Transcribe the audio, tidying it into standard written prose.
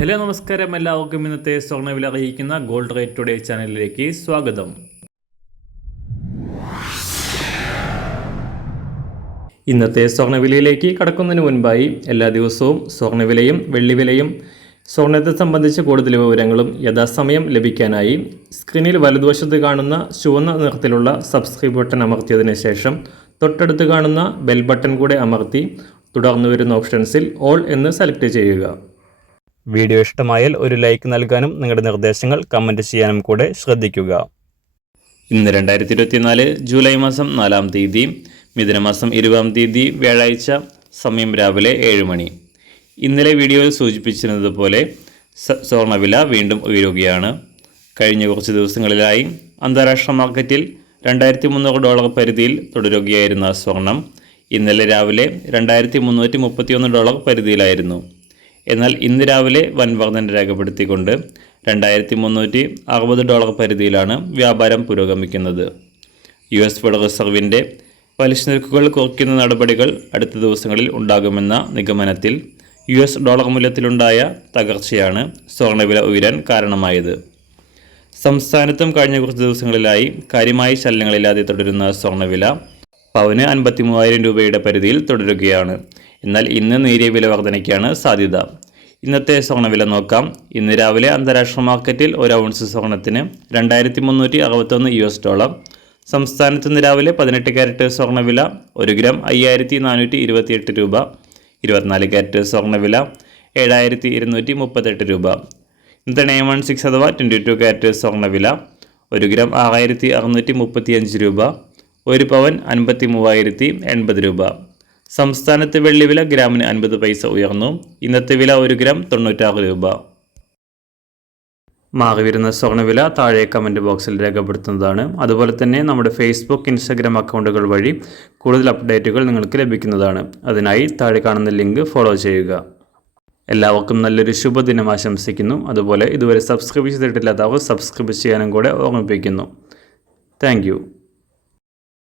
Hello നമസ്കാരം, എല്ലാവർക്കും ഇന്നത്തെ സ്വർണ്ണവില അറിയിക്കുന്ന ഗോൾഡ് റേറ്റ് ടുഡേ ചാനലിലേക്ക് സ്വാഗതം. ഇന്നത്തെ സ്വർണ്ണവിലയിലേക്ക് കടക്കുന്നതിന് മുൻപായി എല്ലാ ദിവസവും സ്വർണ്ണവിലയും വെള്ളിവിലയും സ്വർണ്ണത്തെ സംബന്ധിച്ച് കൂടുതൽ വിവരങ്ങളും യഥാസമയം ലഭിക്കാനായി സ്ക്രീനിൽ വലതുവശത്ത് കാണുന്ന ചുവന്ന നിറത്തിലുള്ള സബ്സ്ക്രൈബ് ബട്ടൺ അമർത്തിയതിനു ശേഷം തൊട്ടടുത്ത് കാണുന്ന ബെൽ ബട്ടൺ കൂടെ അമർത്തി തുടർന്ന് വരുന്ന ഓപ്ഷൻസിൽ ഓൾ എന്ന് സെലക്ട് ചെയ്യുക. വീഡിയോ ഇഷ്ടമായാൽ ഒരു ലൈക്ക് നൽകാനും നിങ്ങളുടെ നിർദ്ദേശങ്ങൾ കമൻറ്റ് ചെയ്യാനും കൂടെ ശ്രദ്ധിക്കുക. ഇന്ന് 2024 ജൂലൈ മാസം 4-ാം തീയതി, മിഥുനമാസം 20-ാം തീയതി വ്യാഴാഴ്ച, സമയം രാവിലെ 7 മണി. ഇന്നലെ വീഡിയോയിൽ സൂചിപ്പിച്ചിരുന്നതുപോലെ സ്വർണ്ണവില വീണ്ടും ഉയരുകയാണ്. കഴിഞ്ഞ കുറച്ച് ദിവസങ്ങളിലായി അന്താരാഷ്ട്ര മാർക്കറ്റിൽ $2,300 പരിധിയിൽ തുടരുകയായിരുന്ന സ്വർണം ഇന്നലെ രാവിലെ $2,331 പരിധിയിലായിരുന്നു. എന്നാൽ ഇന്ന് രാവിലെ വൻ വർധന രേഖപ്പെടുത്തിക്കൊണ്ട് $2,360 പരിധിയിലാണ് വ്യാപാരം പുരോഗമിക്കുന്നത്. US ഫെഡറൽ റിസർവിൻ്റെ പലിശ നിരക്കുകൾ കുറയ്ക്കുന്ന നടപടികൾ അടുത്ത ദിവസങ്ങളിൽ ഉണ്ടാകുമെന്ന നിഗമനത്തിൽ US ഡോളർ മൂല്യത്തിലുണ്ടായ തകർച്ചയാണ് സ്വർണ്ണവില ഉയരാൻ കാരണമായത്. സംസ്ഥാനത്തും കഴിഞ്ഞ കുറച്ച് ദിവസങ്ങളിലായി കാര്യമായ ചലനങ്ങളില്ലാതെ തുടരുന്ന സ്വർണ്ണവില പവന് 53,000 രൂപയുടെ പരിധിയിൽ തുടരുകയാണ്. എന്നാൽ ഇന്ന് നേരിയ വില വർധനയ്ക്കാണ് സാധ്യത. ഇന്നത്തെ സ്വർണ്ണവില നോക്കാം. ഇന്ന് രാവിലെ അന്താരാഷ്ട്ര മാർക്കറ്റിൽ ഒരു ഔൺസ് സ്വർണ്ണത്തിന് $2,361. സംസ്ഥാനത്ത് ഇന്ന് രാവിലെ 18 ക്യാരറ്റ് സ്വർണ്ണവില 1 ഗ്രാം 5,428 രൂപ. 24 ക്യാരറ്റ് സ്വർണ്ണവില 7,238 രൂപ. ഇന്നത്തെ 916 അഥവാ 22 ക്യാരറ്റ് സ്വർണ്ണവില 1 ഗ്രാം 6,635 രൂപ. 1 പവൻ 53,080 രൂപ. സംസ്ഥാനത്ത് വെള്ളിവില ഗ്രാമിന് 50 പൈസ ഉയർന്നു. ഇന്നത്തെ വില 1 ഗ്രാം 96 രൂപ. മാറി വരുന്ന സ്വർണ്ണവില താഴെ കമൻറ്റ് ബോക്സിൽ രേഖപ്പെടുത്തുന്നതാണ്. അതുപോലെ തന്നെ നമ്മുടെ ഫേസ്ബുക്ക്, ഇൻസ്റ്റാഗ്രാം അക്കൗണ്ടുകൾ വഴി കൂടുതൽ അപ്ഡേറ്റുകൾ നിങ്ങൾക്ക് ലഭിക്കുന്നതാണ്. അതിനായി താഴെ കാണുന്ന ലിങ്ക് ഫോളോ ചെയ്യുക. എല്ലാവർക്കും നല്ലൊരു ശുഭദിനം ആശംസിക്കുന്നു. അതുപോലെ ഇതുവരെ സബ്സ്ക്രൈബ് ചെയ്തിട്ടില്ലാത്തവർ സബ്സ്ക്രൈബ് ചെയ്യാനും കൂടെ ഓർമ്മിപ്പിക്കുന്നു. താങ്ക്